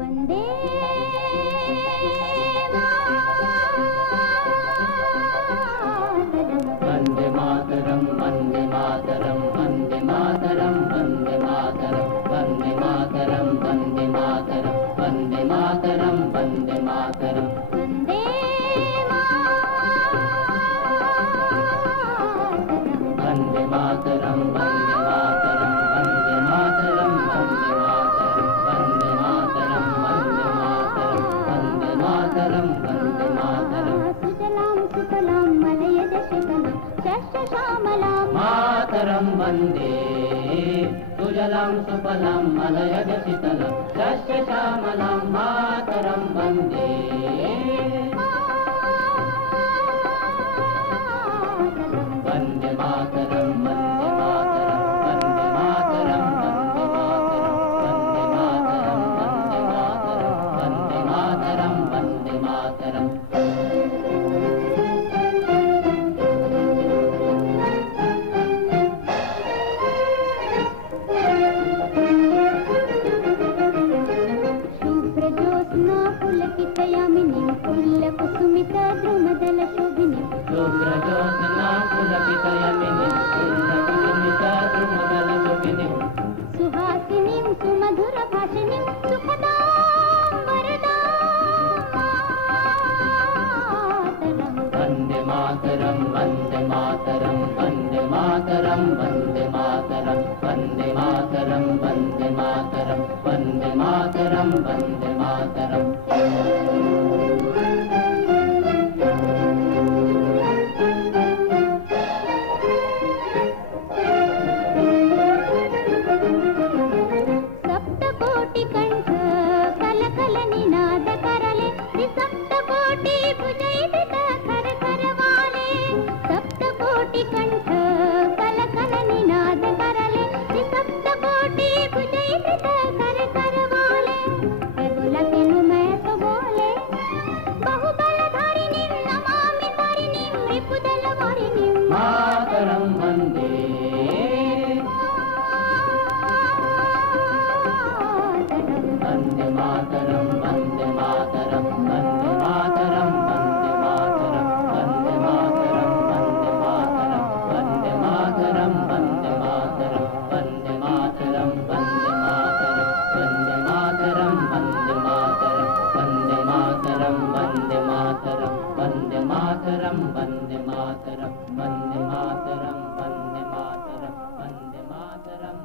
वंदे मातरम वंदे मातरम वंदे मातरम वंदे मातरम वंदे मातरम वंदे मातरम वंदे मातरम वंदे मातरम वंदे वंदे मातरम वंदे मातरम वंदे मातरम वंदे मातरम वंदे मातरम वंदे मातरम सुजलां सुफलां मलयज शिखलां शस्य श्यामलां मातरम वंदे सुजलां सुफलां मलयज शीतलां शस्य श्यामलां मातरम वंदे वंदे मातरम वंदे मातरम वंदे मातरम वंदे मातरम वंदे मातरम शुभ्रज्योत्स्ना पुलकितयामिनीं पुल्लकुसुमितद्रुमदलशोभिनीं शुभ्रज्योत्स्ना पुलकितयामिनीं पुल्लकुसुमितद्रुमदलशोभिनीं सुहासिनीं सुमधुरभाषिणीं सुखदां वरदां मातरम् वंदे मातरम वंदे मातरम वंदे मातरम वंदे मातरम वंदे मातरम वंदे मातरम वंदे मातरम सप्तकोटिकण्ठ कलकलनिनादकरले त्रिसप्तकोटि भुजैर्धृत करकरवाले सप्तकोटिकण्ठ कलकलनिनादकरले त्रिसप्तकोटि भुजैर्धृत करकरवाले रघुलकेनु मैं तो बोले बहुबलधारिणीं नमामि तारिणीं रिपुदलवारिणीं मातरम वंदे वंदे मातरम वंदे मातरम वंदे मातरम वंदे मातरम वंदे मातरम वंदे मातरम वंदे मातरम वंदे मातरम वंदे मातरम वंदे मातरम वंदे मातरम वंदे मातरम वंदे मातरम वंदे मातरम वंदे मातरम वंदे मातरम वंदे मातरम वंदे मातरम वंदे मातरम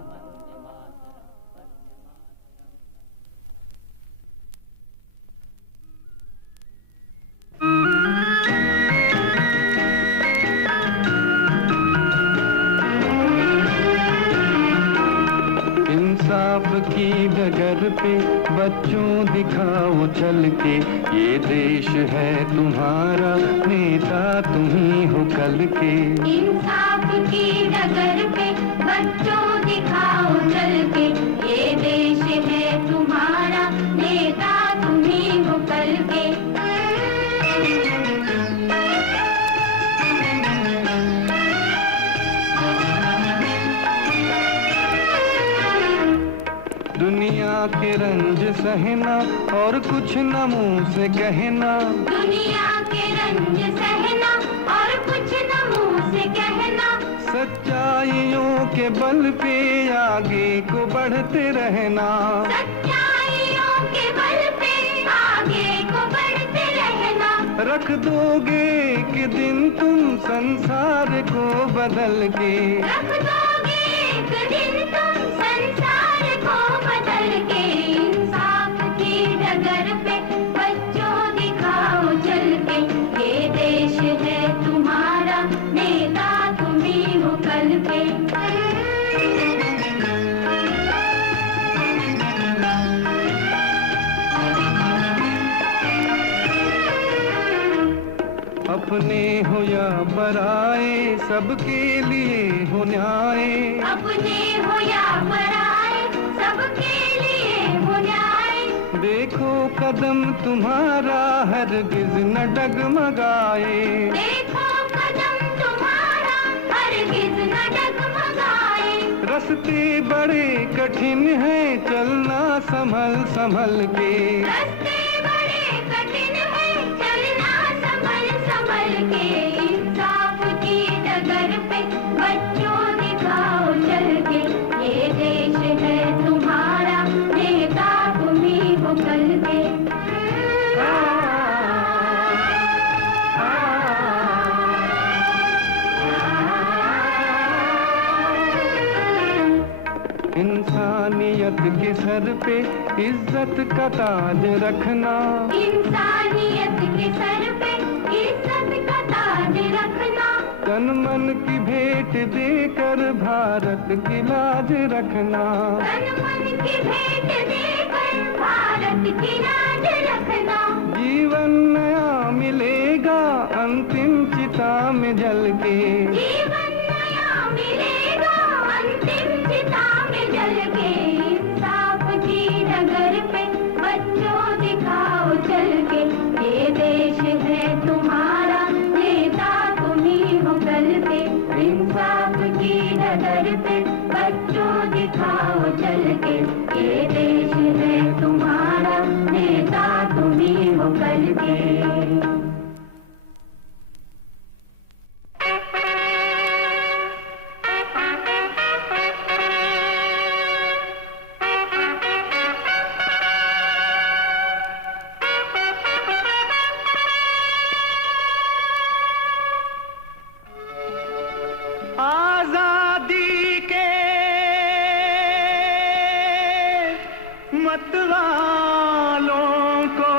इंसाफ की डगर पे बच्चों दिखाओ चल के, ये देश है तुम्हारा, नेता तुम्ही हो कल के। इंसाफ की डगर पे बच्चों दिखाओ चल के, ये देश है तुम्हारा, नेता तुम्ही हो कल के। दुनिया के रंज सहना और कुछ न मुंह से कहना, दुनिया के रंज सहना और कुछ न मुंह से कहना, सच्चाइयों के बल पे आगे को बढ़ते रहना। सच्चाइयों के बल पे आगे को बढ़ते रहना। रख दोगे कि दिन तुम संसार को बदल के, रख दोगे एक दिन तुम संसार को बदल के। इंसाफ की डगर पे बच्चों दिखाओ चल के, ये देश है तुम्हारा, नेता तुम्ही हो कल के। अपने हो या पराए सबके लिए हो न्याय। अपने हो या पराए सबके लिए हो न्याय। देखो कदम तुम्हारा हरगिज न डगमगाए। देखो कदम तुम्हारा हरगिज न डगमगाए। रास्ते बड़े कठिन हैं, चलना संभल संभल के। रास्ते बड़े कठिन हैं, चलना संभल संभल के। इंसाफ की डगर पे बच्चों दिखाओ चल के, ये देश है तुम्हारा, नेता तुम्ही हो कल के। इंसानियत के सर पे इज्जत का ताज रखना, इंसानियत के सर पे इज्जत का ताज रखना। तन मन की भेंट देकर भारत की लाज रखना, तन मन की भेंट देकर भारत की लाज रखना। जीवन नया मिलेगा अंतिम चिता में जल के। जीवन नया मिलेगा अंतिम चिता में जल के। इंसाफ की डगर पे बच्चों दिखाओ चल के, ये देश है तुम्हारा, नेता तुम्ही हो कल के। इंसाफ की डगर पे बच्चों दिखाओ चल के, ये देश है तुम्हारा, नेता तुम्ही हो कल के। आजादी के मतवालों को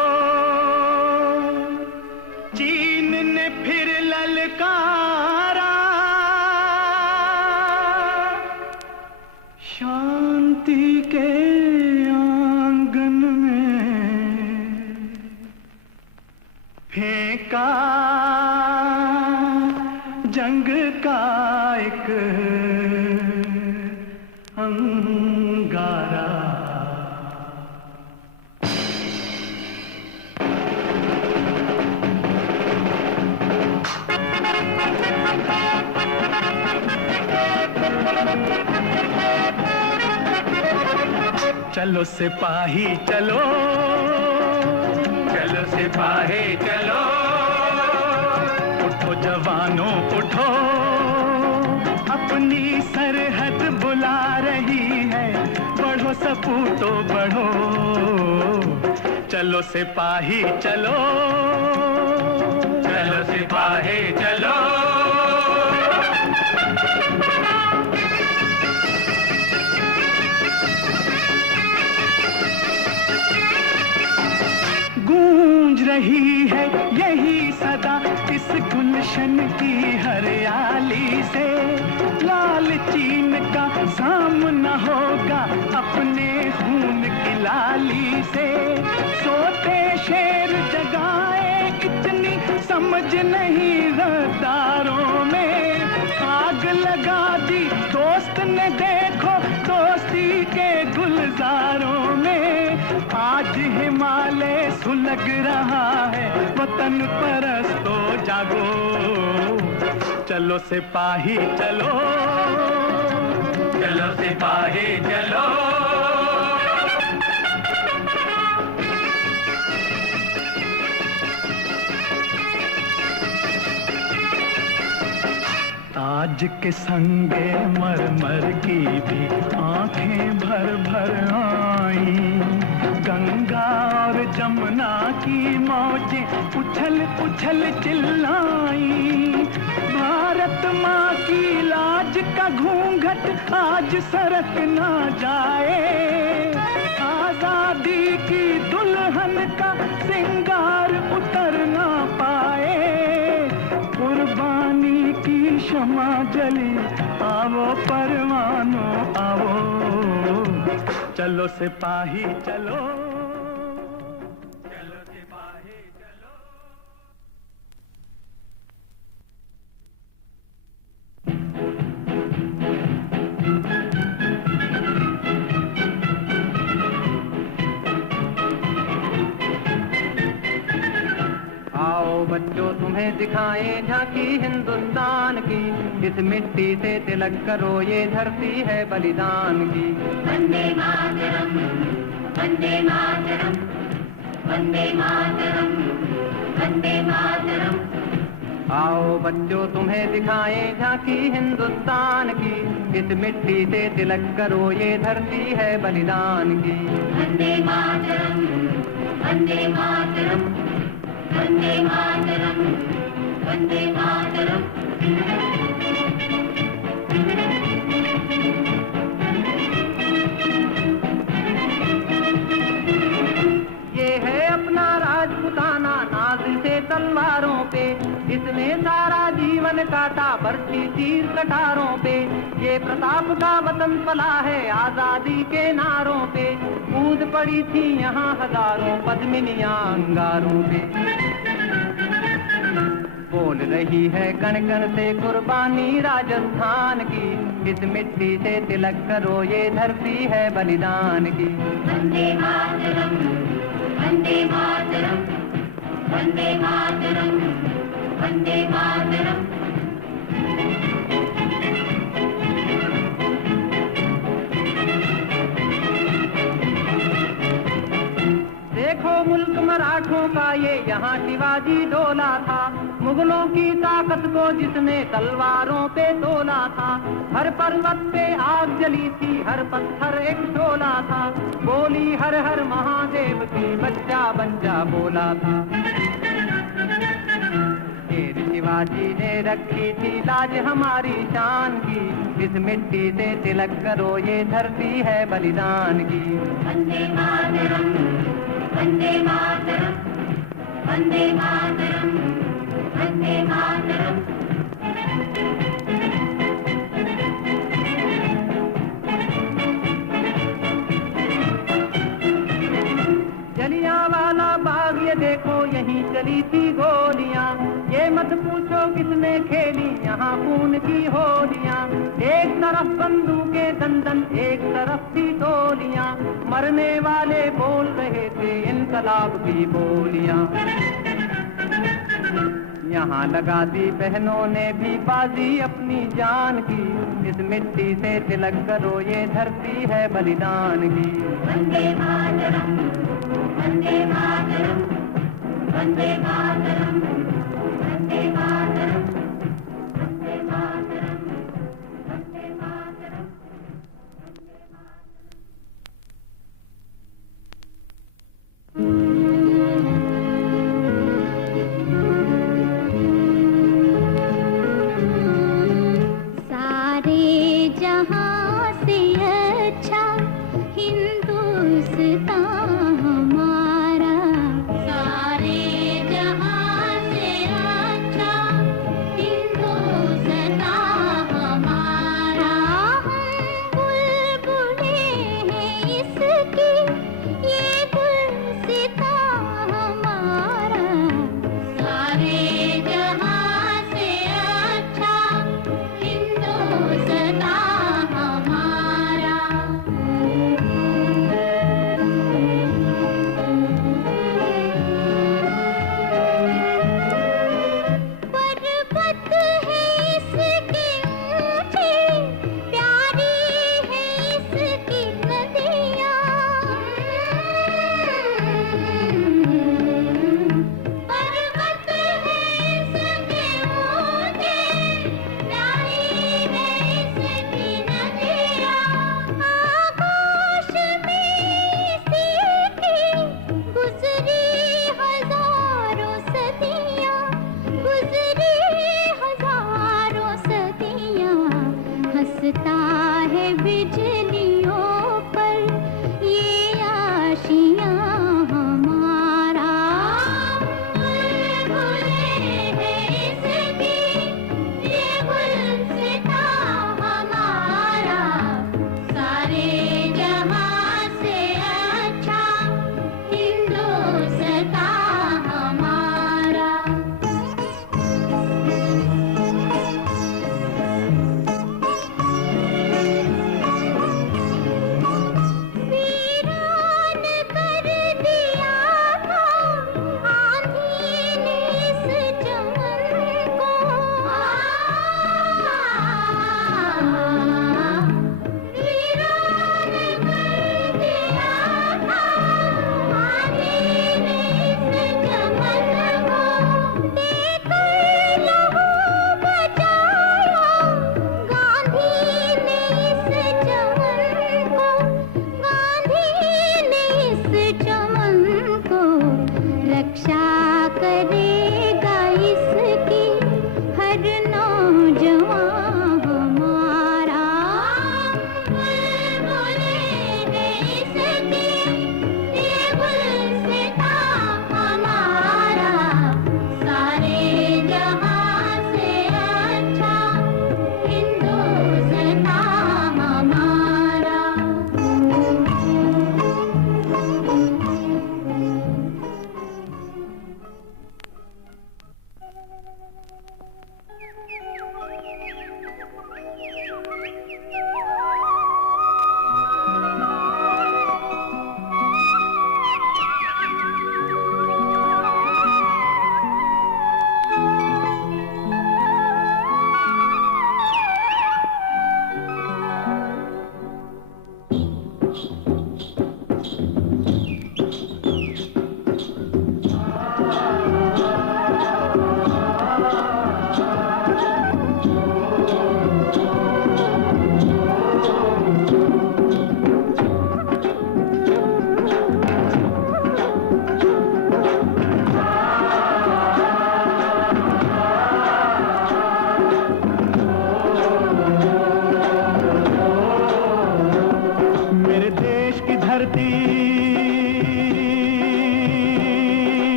चीन ने फिर ललकारा, शांति के आंगन में फेंका जंग का एक अंगारा। चलो सिपाही चलो, चलो सिपाही चलो, उठो जवानों उठो, अपनी सरहद बुला रही है, बढ़ो सपूतों बढ़ो। चलो सिपाही चलो, चलो सिपाही चलो। गूंज रही है यही सदा इस गुलशन की हरियाली से, लाल चीन का सामना होगा अपने खून की लाली से। सोते शेर जगाए इतनी समझ नहीं रफ्तारों में, आग लगा दी दोस्त ने देखो दोस्ती के गुलजारों में। आज हिमालय सुलग रहा है, वतन परस्तो जागो। चलो सिपाही चलो, चलो सिपाही चलो। ताज के संगे मरमर की भी आंखें भर भर आई, गंगा और जमुना की मौजें उछल उछल चिल्लाई। भारत माँ की लाज का घूंघट आज सरक ना जाए, आजादी की दुल्हन का सिंगार उतर ना पाए। कुर्बानी की क्षमा जली, आओ परवानों आओ। चलो सिपाही चलो, चलो सिपाही चलो। बच्चों तुम्हें दिखाएं झांकी हिंदुस्तान की, इस मिट्टी से तिलक करो ये धरती है बलिदान की। वंदे मातरम, वंदे मातरम, वंदे मातरम, वंदे मातरम। आओ बच्चों तुम्हें दिखाएं झांकी हिंदुस्तान की, इस मिट्टी से तिलक करो ये धरती है बलिदान की। वंदे मातरम, वंदे मातरम, वंदे मातरम, वंदे मातरम। ये है अपना राजपुताना नाज से तलवारों पे, इसने सारा जीवन काटा बरछी तीर कटारों पे। ये प्रताप का वतन पला है आजादी के नारों पे, कूद पड़ी थी यहाँ हजारों पद्मिनियां अंगारों पे। बोल रही है कण कण से कुर्बानी राजस्थान की, इस मिट्टी से तिलक करो ये धरती है बलिदान की। वंदे मातरम, वंदे मातरम, वंदे मातरम, वंदे मातरम। देखो मुल्क मराठों का ये यहाँ शिवाजी डोला था, मुगलों की ताकत को जिसने तलवारों पे तोला था। हर पर्वत पे आग जली थी, हर पत्थर एक शोला था, बोली हर हर महादेव की बच्चा बच्चा बोला था। शेर शिवाजी ने रखी थी लाज हमारी शान की, इस मिट्टी से तिलक करो ये धरती है बलिदान की। वंदे मातरम, वंदे मातरम, वंदे मातरम, वंदे मातरम। जलियांवाला बाग ये देखो यहीं चली थी गोलियां, ये मत पूछो किसने खेली यहाँ खून की होलियां। एक तरफ बंदूकें दंदन एक तरफ थी गोलियां, मरने वाले बोल रहे थे इनकलाब की बोलियां। यहाँ लगा दी बहनों ने भी बाजी अपनी जान की, इस मिट्टी से तिलक करो ये धरती है बलिदान की। वंदे मातरम, वंदे मातरम, वंदे मातरम, वंदे मातरम, वंदे मातरम, वंदे मातरम। सारे जहां से अच्छा हिंदुस्तान हमारा, सारे जहां से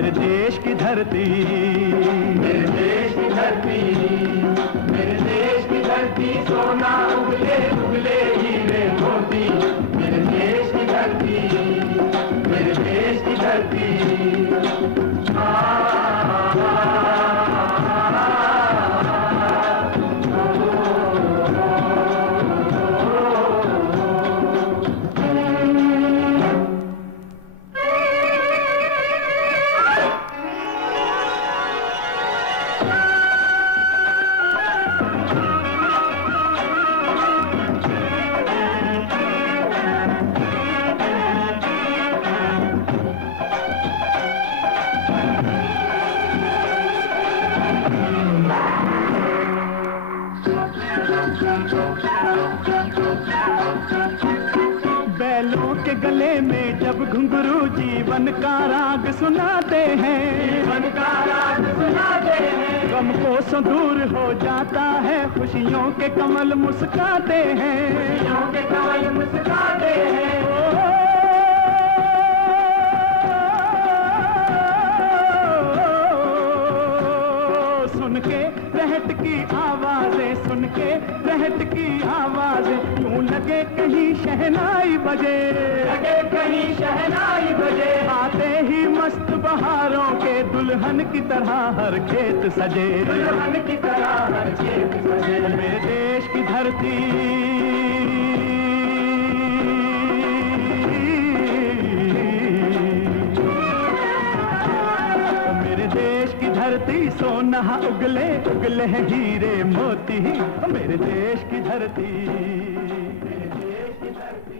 मेरे देश की धरती, मेरे देश की धरती, मेरे देश की धरती, सोना उगले उगले हीरे मोती, मेरे देश की धरती, मेरे देश की धरती। बैलों के गले में जब घुंघरू जीवन का राग सुनाते हैं, जीवन का राग सुनाते हैं, गम को सो दूर हो जाता है, खुशियों के कमल मुस्काते हैं, खुशियों के कमल मुस्काते हैं। सुन के रहट की आवाजें, सुन के रहट की आवाजें, यूं लगे कहीं शहनाई बजे, लगे कहीं शहनाई बजे, आते ही मस्त बहारों के दुल्हन की तरह हर खेत सजे, दुल्हन की तरह हर खेत सजे। मेरे देश की धरती, धरती, सोना उगले उगले हीरे मोती, मेरे देश की धरती, मेरे देश की धरती।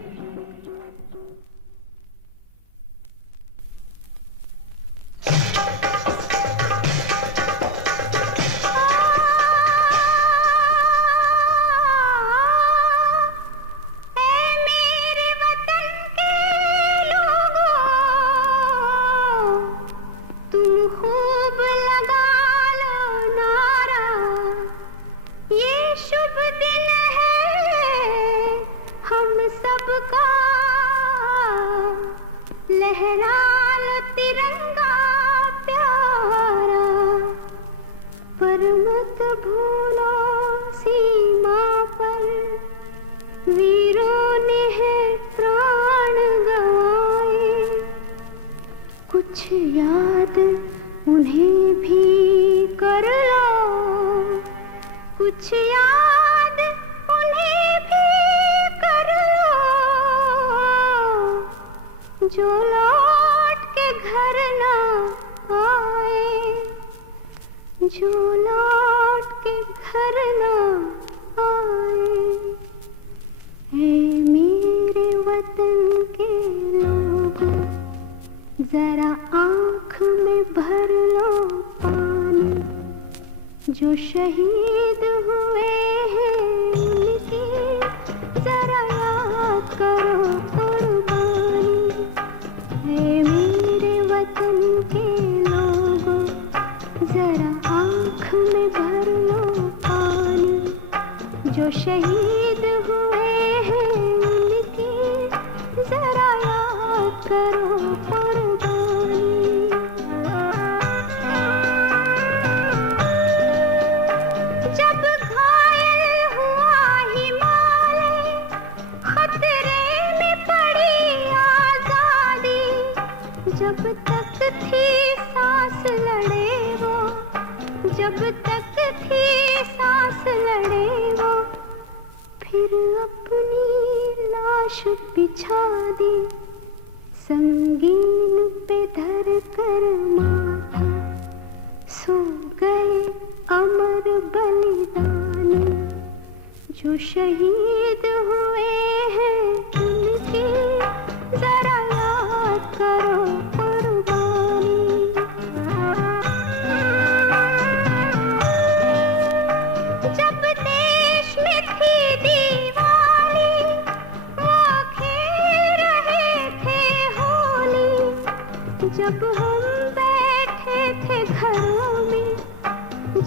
जब हम बैठे थे घरों में,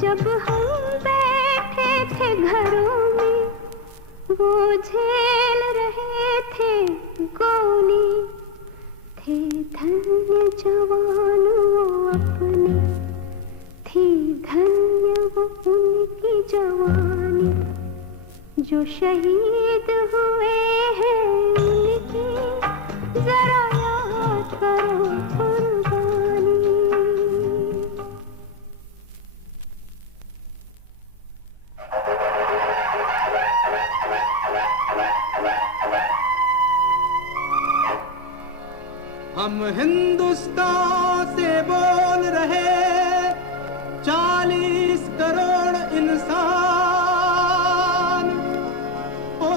जब हम बैठे थे घरों में, वो झेल रहे थे गोली, थे धन्य जवान वो अपने, थी धन्य वो उनकी जवानी, जो शहीद हुए हैं उनकी जरा याद करो कुर्बानी। हम हिंदुस्तान से बोल रहे 40 करोड़ इंसान, ओ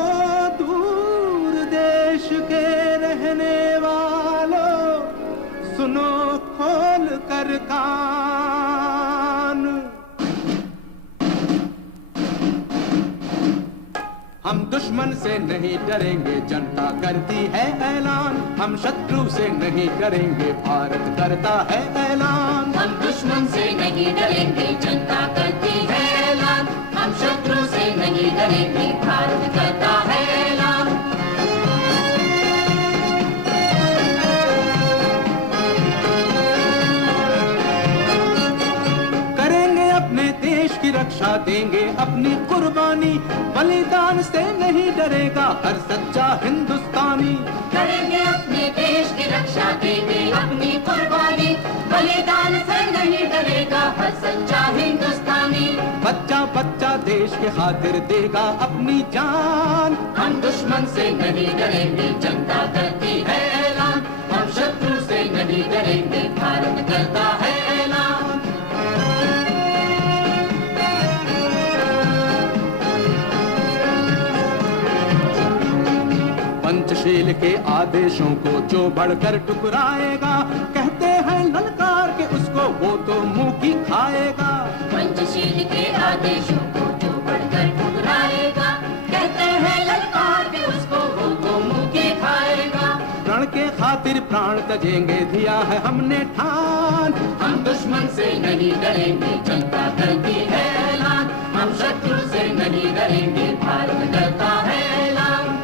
दूर देश के रहने वालों, सुनो खोल कर कान। हम दुश्मन से नहीं डरेंगे, जनता करती है ऐलान। हम शत्रु से नहीं डरेंगे, भारत करता है ऐलान। हम दुश्मन से नहीं डरेंगे, जनता करती है ऐलान। हम शत्रु से नहीं डरेंगे, भारत करता है ऐलान। करेंगे अपने देश की रक्षा, देंगे अपनी कुर्बानी। बलिदान से नहीं डरेगा हर सच्चा हिंदुस्तानी। करेंगे अपने देश की रक्षा, देंगे अपनी कुर्बानी। बलिदान से नहीं डरेगा हर सच्चा हिंदुस्तानी। बच्चा बच्चा देश के खातिर देगा अपनी जान। हम दुश्मन से नहीं डरेंगे, जनता करती है ऐलान। हम शत्रु से नहीं डरेंगे, भारत करता है ऐलान। पंचशील के आदेशों को जो बढ़कर टुकराएगा, कहते हैं ललकार के उसको, वो तो मुंह की खाएगा। पंचशील के आदेशों को जो बढ़कर ठुकराएगा, कहते हैं ललकार के उसको, वो तो मुंह की खाएगा। प्रण के खातिर प्राण तजेंगे, दिया है हमने ठान। हम दुश्मन से नहीं डरेंगे, जनता करती है ऐलान। हम शत्रु से नहीं डरेंगे, भारत करता है ऐलान।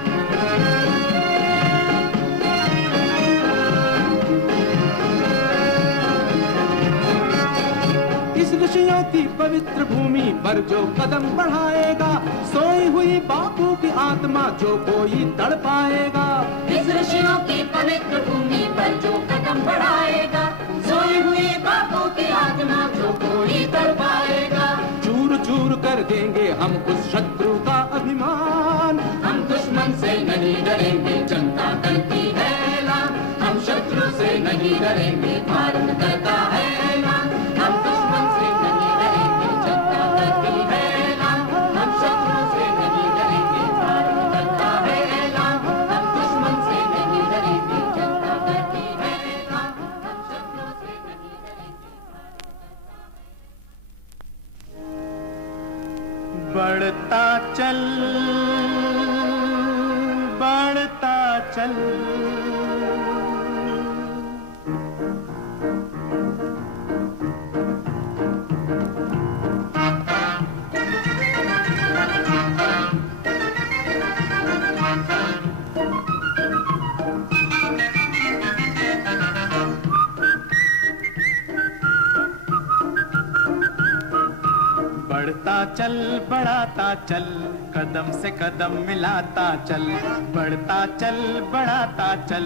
इस ऋषियों की पवित्र भूमि पर जो कदम बढ़ाएगा, सोई हुई बापू की आत्मा जो कोई तड़पाएगा। इस ऋषियों की पवित्र भूमि पर जो कदम बढ़ाएगा, सोई हुई बापों की आत्मा जो कोई तड़पाएगा। चूर चूर कर देंगे हम उस शत्रु का अभिमान। हम दुश्मन से नहीं डरेंगे, जनता करती है ऐलान। हम शत्रु से नहीं डरेंगे, भारत करता है ऐलान। हम दुश्मन से नहीं डरेंगे, जनता करती है ऐलान। हम शत्रु से नहीं डरेंगे, भारत करता है ऐलान। हम दुश्मन से नहीं डरेंगे, जनता करती है ऐलान। हम शत्रु से नहीं डरेंगे, बढ़ता चल बढ़ता चल, बढ़ता चल बढ़ाता चल, कदम से कदम मिलाता चल। बढ़ता चल बढ़ाता चल,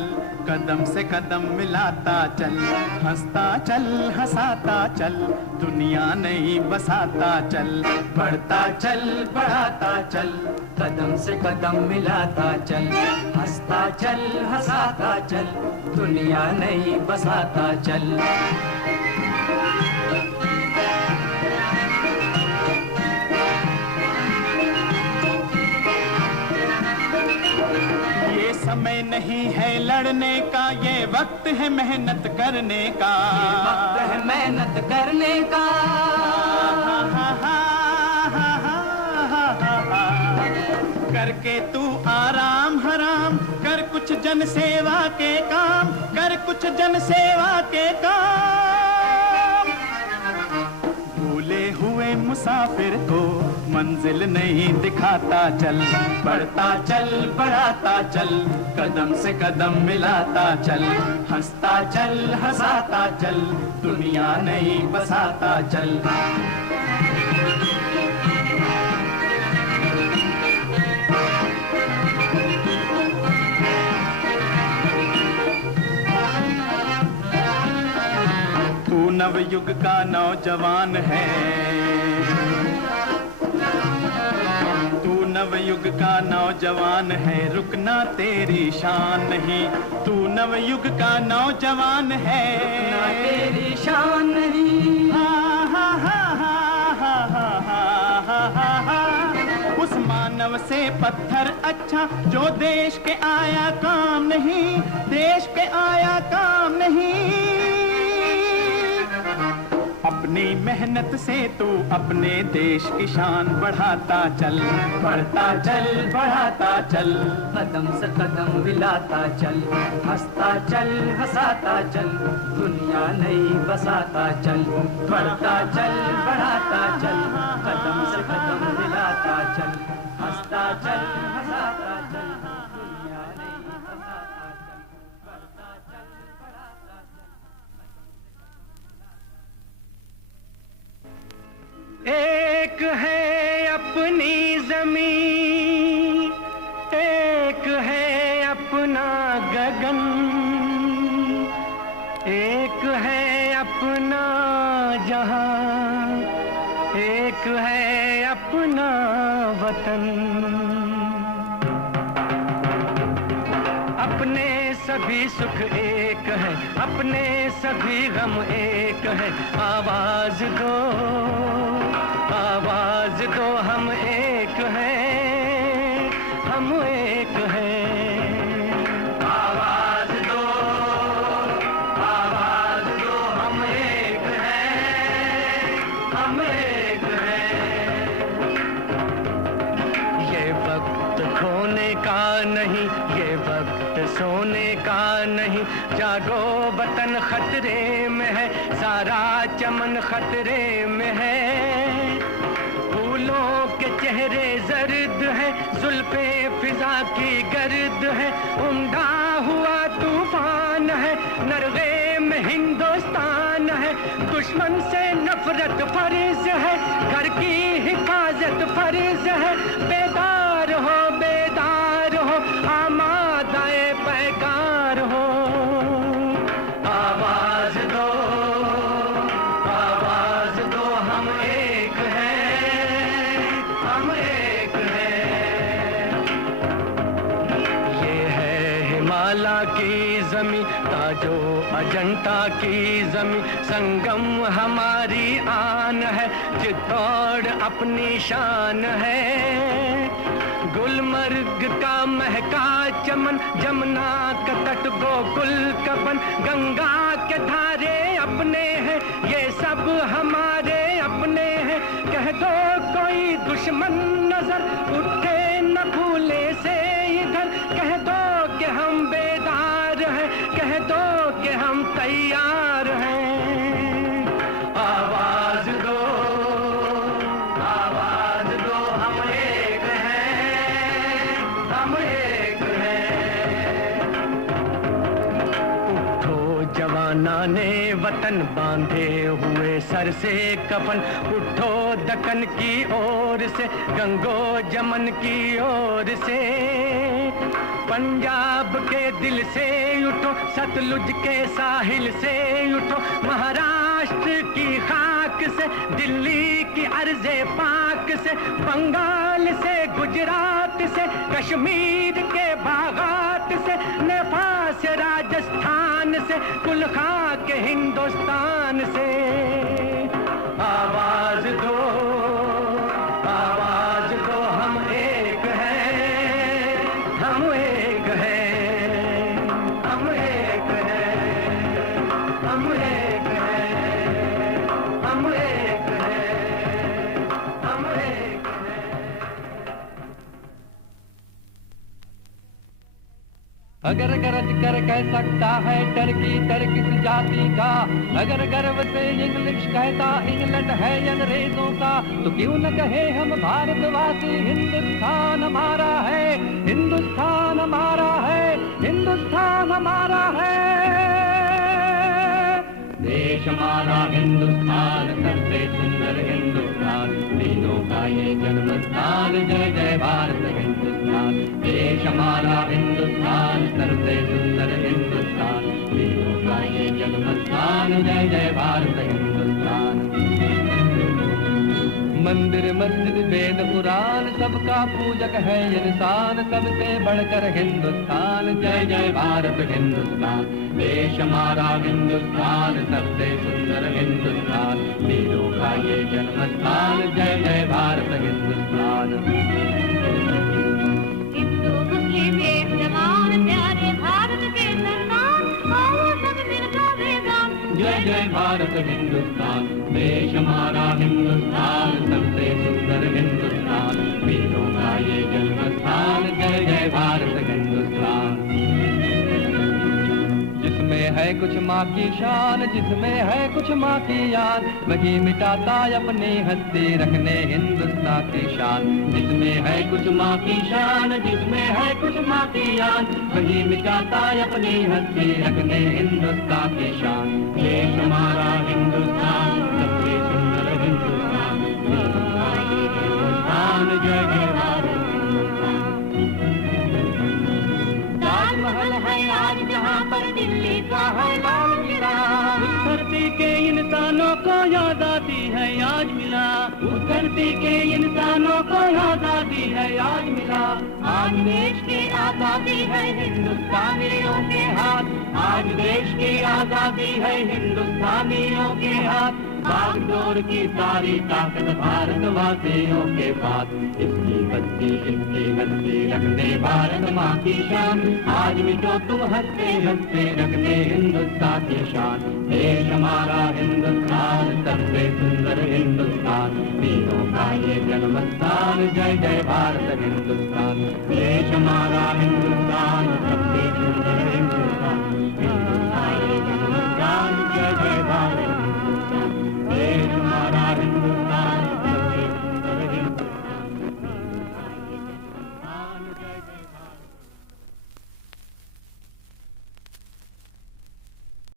कदम से कदम मिलाता चल। हंसता चल हंसाता चल, दुनिया नहीं बसाता चल। बढ़ता चल बढ़ाता चल, कदम से कदम मिलाता चल। हंसता चल हंसाता चल, दुनिया नहीं बसाता चल। समय नहीं है लड़ने का, ये वक्त है मेहनत करने का। वक्त है मेहनत करने का। करके तू आराम हराम, कर कुछ जन सेवा के काम, कर कुछ जन सेवा के काम। भूले हुए मुसाफिर को मंजिल नहीं दिखाता चल। बढ़ता चल बढ़ाता चल, कदम से कदम मिलाता चल। हंसता चल हंसाता चल, दुनिया नई बसाता चल। तू नवयुग का नौजवान है, नवयुग का नौजवान है, रुकना तेरी शान नहीं। तू नवयुग का नौजवान है, रुकना तेरी शान नहीं। हा हा हा हा हा हा हा हा। उस मानव से पत्थर अच्छा जो देश के आया काम नहीं, देश के आया काम नहीं। अपनी मेहनत से तू अपने देश की शान बढ़ाता चल, बढ़ता चल बढ़ाता चल, कदम से कदम मिलाता चल, हंसता चल हंसाता चल, दुनिया नई बसाता चल। बढ़ता चल बढ़ाता चल, कदम से कदम मिलाता चल, हंसता चल हंसाता चल, दुनिया नई बसाता चल। बढ़ता चल बढ़ाता चल। एक है अपनी ज़मीं, एक है अपना गगन, एक है अपना जहां, एक है अपना वतन। अपने सभी सुख एक है, अपने सभी गम एक है। आवाज दो, आवाज दो, हम एक हैं, हम एक हैं। आवाज दो, आवाज दो, हम एक हैं, हम एक हैं। ये वक्त खोने का नहीं, ये वक्त सोने का नहीं। जागो वतन खतरे में है, सारा चमन खतरे में है। फूलों के चेहरे जर्द है, जुल्फे फिजा की गर्द है। उमड़ा हुआ तूफान है, नरगे में हिंदुस्तान है। दुश्मन से नफरत फर्ज है, घर की हिफाजत फर्ज है। बेदार हो, बेदार हो, आमादाए पैगार हो। आवाज दो, आवाज दो, हम एक हैं, हम एक हैं। ये है हिमालय की जमी, ताजो अजंता की जमी। संगम हमारी आन है, चित्तौड़ अपनी शान है। गुलमर्ग का महका चमन, जमुना का तट गोकुल का बन। गंगा के धारे अपने हैं, ये सब हमारे अपने हैं। कह दो कोई दुश्मन नजर उठे न भूले से इधर। कह दो कि हम बेदार हैं, कह दो कि हम तैयार हैं। आवाज दो, आवाज दो, हम एक हैं, हम एक हैं। उठो जवानाने वतन, बांधे हुए सर से कफन। उठो दक्कन की ओर से, गंगो जमन की ओर से। पंजाब के दिल से उठो, सतलुज के साहिल से उठो। महाराष्ट्र की खाक से, दिल्ली की अर्ज़े पाक से। बंगाल से, गुजरात से, कश्मीर के बागात से। नेपाल से, राजस्थान से, कुलखा के हिंदुस्तान से। आवाज दो, आवाज दो, हम एक हैं, हम एक हैं, हम एक हैं, हम एक हैं, हम एक हैं, हम एक हैं। अगर गरज कर कह सकता है डर किस जाति का। अगर गर्व से इंग्लिश कहता इंग्लैंड है अंग्रेजों का, तो क्यों न कहे हम भारतवासी हिंदुस्तान हमारा है, हिंदुस्तान हमारा है, हिंदुस्तान हमारा है। देश हमारा हिंदुस्तान, सबसे सुंदर हिंदुस्तान, वीरों का ये जन्म स्थान, जय जय भारत हिंदुस्तान। देश हमारा हिंदुस्तान, सबसे सुंदर हिंदुस्तान, वीरों का ये जन्म स्थान, जय जय भारत हिंदुस्तान। मंदिर मस्जिद वेद पुराण, सबका पूजक है इंसान, सबसे बढ़कर हिंदुस्तान, जय जय भारत हिंदुस्तान। देश हमारा हिंदुस्तान, सबसे सुंदर हिंदुस्तान, वीरों का ये जन्म स्थान, जय जय भारत हिंदुस्तान। हिंदू मुस्लिम एक जवान, प्यारे भारत के सरदार, आओ सब मिलकर बेगान, जय जय भारत हिंदुस्तान। देश हमारा हिंदुस्तान, सबसे सुंदर हिंदुस्तान, वीरों का ये जन्म स्थान, जय जय भारत हिंदुस्तान। जिसमें है कुछ माँ की शान, जिसमें है कुछ माँ की याद, वही मिटाता अपनी हस्ती, रखने हिंदुस्तान की शान। जिसमें है कुछ माँ की शान, जिसमें है कुछ माँ की याद, वही मिटाता अपनी हस्ती, रखने हिंदुस्तान की शान। देश हमारा हिंदुस्तान, सबसे सुंदर हिंदुस्तान, वीरों का ये हिंदुस्तान, जय जय भारत हिंदुस्तान। ताजमहल है आज जहाँ पर, दिल्ली का है लाल किला, उस धरती के इंसानों को आजादी है आज मिला, उस धरती के इंसानों को आजादी है आज मिला। आज देश की आजादी है हिंदुस्तानियों के हाथ, आज देश की आजादी है हिंदुस्तानियों के हाथ, बागडोर की सारी ताकत भारतवासियों के पास। इसकी बत्ती इसकी हस्ती, रखने भारत माँ की शान, आज मिटो तुम हंसते हंसते, रखने हिंदुस्तान की शान। देश हमारा हिंदुस्तान, सबसे सुंदर हिंदुस्तान, वीरों का ये जन्म स्थान, जय जय भारत हिंदुस्तान।